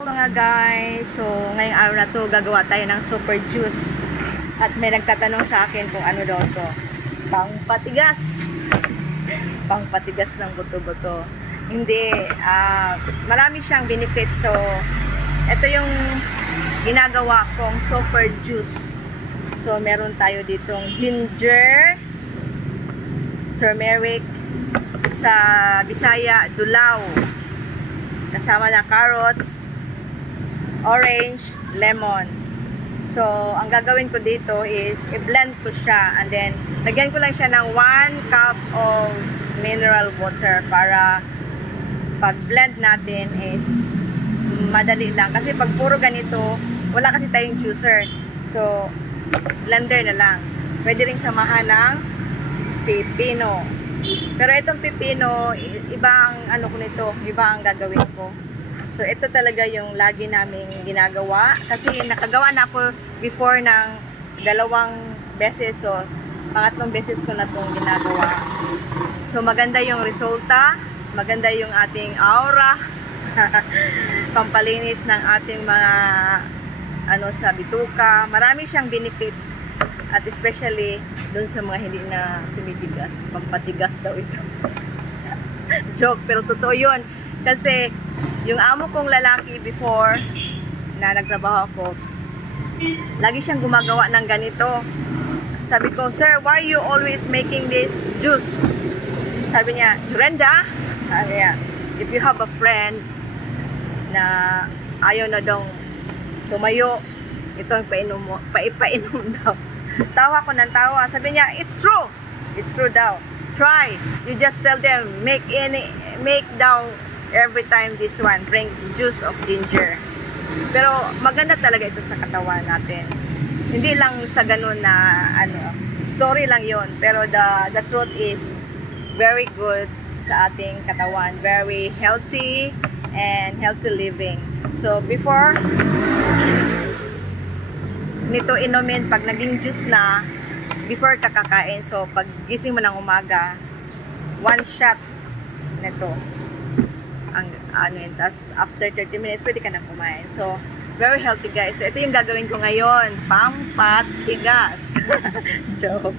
Mga guys, so ngayong araw na to gagawa tayo ng super juice. At may nagtatanong sa akin kung ano daw to. Pangpatigas. Pangpatigas ng buto-buto. Hindi, marami siyang benefits. So, ito yung ginagawa kong super juice. So, meron tayo ditong ginger, turmeric, sa Bisaya, dulaw. Kasama na carrots, orange, lemon. So, ang gagawin ko dito is i-blend ko siya and then lagyan ko lang siya ng 1 cup of mineral water para pag-blend natin is madali lang. Kasi pag puro ganito, wala kasi tayong juicer. So, blender na lang. Pwede rin samahan ng pipino. Pero itong pipino, ibang ano ko nito, iba ang gagawin ko. So, ito talaga yung lagi naming ginagawa. Kasi nakagawa na ako before ng 2 beses. So, pangatlong beses ko na itong ginagawa. So, maganda yung resulta. Maganda yung ating aura. Pampalinis ng ating mga sa bituka. Marami siyang benefits. At especially, dun sa mga hindi na tumitigas. Pampatigas daw ito. Joke, pero totoo yun. Kasi, yung amo kong lalaki before na nagtrabaho ako, lagi siyang gumagawa ng ganito. Sabi ko, "Sir, why are you always making this juice?" Sabi niya, "Brenda, if you have a friend na ayaw na daw tumayo, ito ang painom daw." Tawa ko ng tawa. Sabi niya, "It's true. It's true daw. Try. You just tell them, make daw every time this one, drink juice of ginger." Pero maganda talaga ito sa katawan natin. Hindi lang sa ganun na story lang yon, pero the truth is very good sa ating katawan, very healthy and healthy living. So before nito inumin, pag naging juice na before kakakain, so pag gising mo ng umaga, 1 shot nito ang yun. Tas after 30 minutes pwede ka na kumain. So very healthy guys. So ito yung gagawin ko ngayon, pampatigas. Joke.